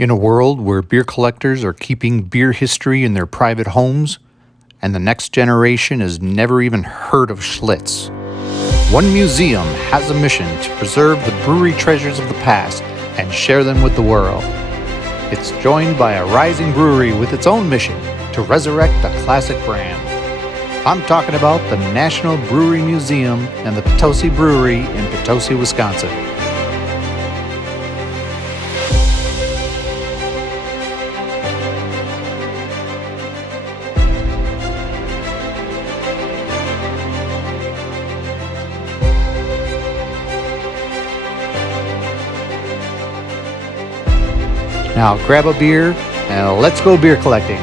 In a world where beer collectors are keeping beer history in their private homes, and the next generation has never even heard of Schlitz, one museum has a mission to preserve the brewery treasures of the past and share them with the world. It's joined by a rising brewery with its own mission to resurrect a classic brand. I'm talking about the National Brewery Museum and the Potosi Brewery in Potosi, Wisconsin. Now grab a beer and let's go beer collecting.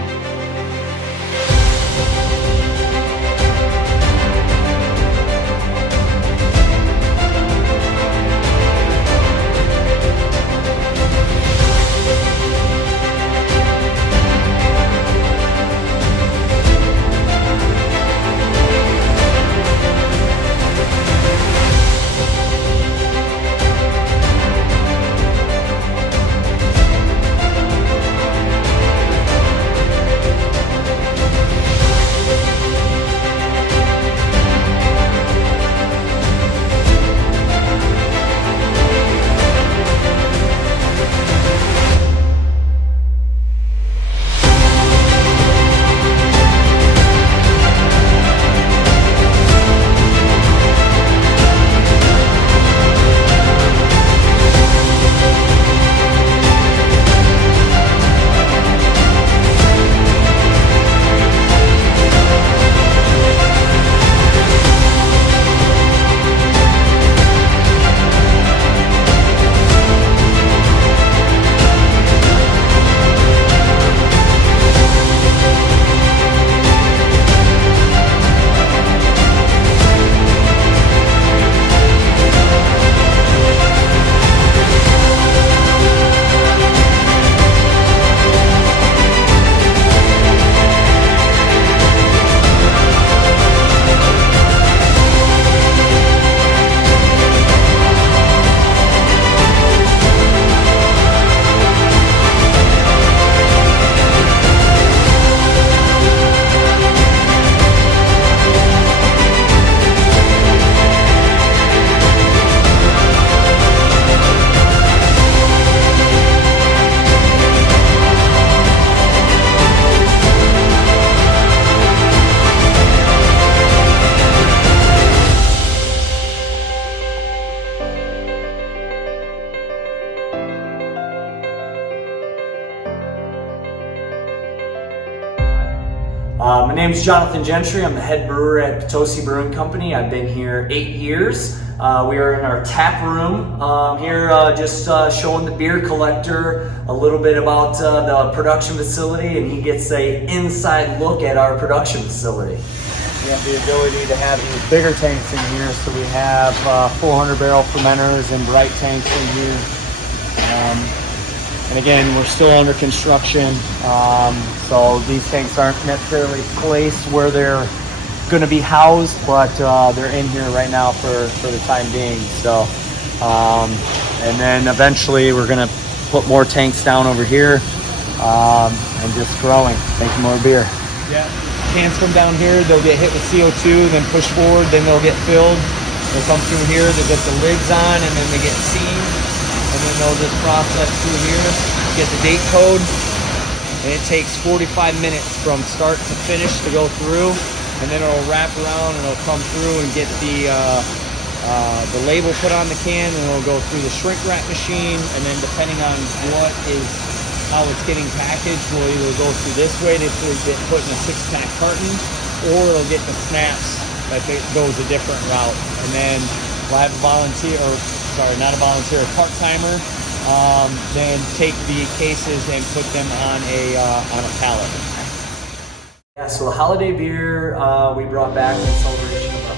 My name is Jonathan Gentry. I'm the head brewer at Potosi Brewing Company. I've been here 8 years. We are in our tap room here, just showing the beer collector a little bit about the production facility, and he gets a inside look at our production facility. We have the ability to have these bigger tanks in here, so we have 400 barrel fermenters and bright tanks in here. And again, we're still under construction, so these tanks aren't necessarily placed where they're going to be housed, but they're in here right now for the time being. So, and then eventually we're going to put more tanks down over here and just growing, making more beer. Yeah, cans come down here, they'll get hit with CO2, then push forward, then they'll get filled. They'll come through here, they'll get the lids on, and then they get seamed. And then they'll just process through here, get the date code, and it takes 45 minutes from start to finish to go through, and then it'll wrap around and it'll come through and get the label put on the can, and it'll go through the shrink wrap machine, and then depending on how it's getting packaged, we'll either go through this way to get put in a 6-pack carton, or it'll get the snaps that goes a different route. And then we'll have a part-timer, then take the cases and put them on a pallet. Yeah, so the holiday beer we brought back in celebration of our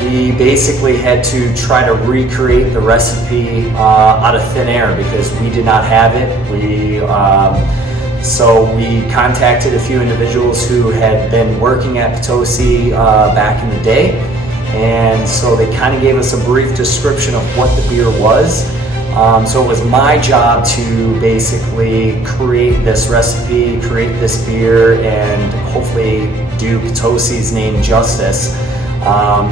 100th. We basically had to try to recreate the recipe out of thin air because we did not have it. So we contacted a few individuals who had been working at Potosi back in the day. And so they kind of gave us a brief description of what the beer was. So it was my job to basically create this recipe, create this beer, and hopefully do Potosi's name justice.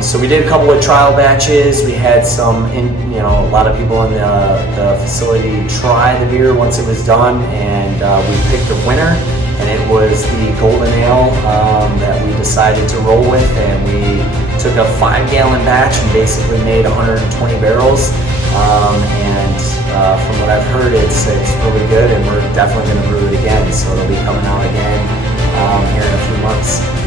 So we did a couple of trial batches. We had a lot of people in the facility try the beer once it was done, and we picked a winner, and it was the Golden Ale that we decided to roll with, and we took a 5-gallon batch and basically made 120 barrels. From what I've heard, it's really good, and we're definitely going to brew it again. So it'll be coming out again here in a few months.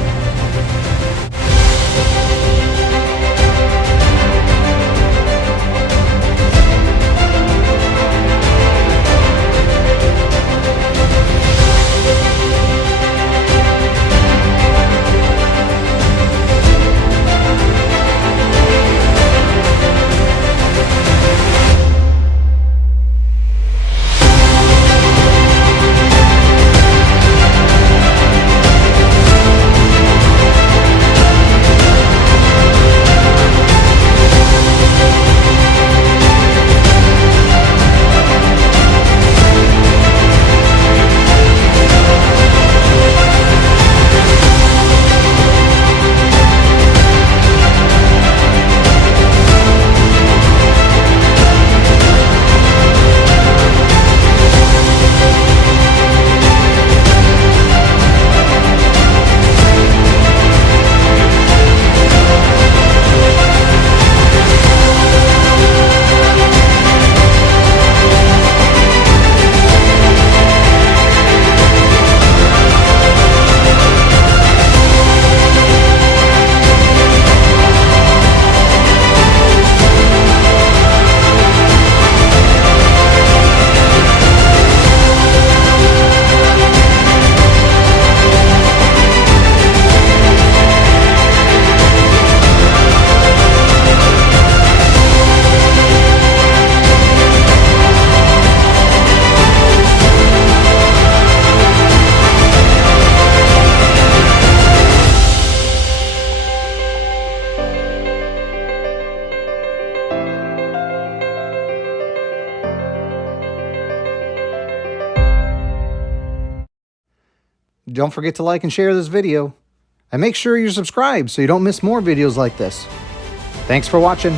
Don't forget to like and share this video. And make sure you're subscribed so you don't miss more videos like this. Thanks for watching.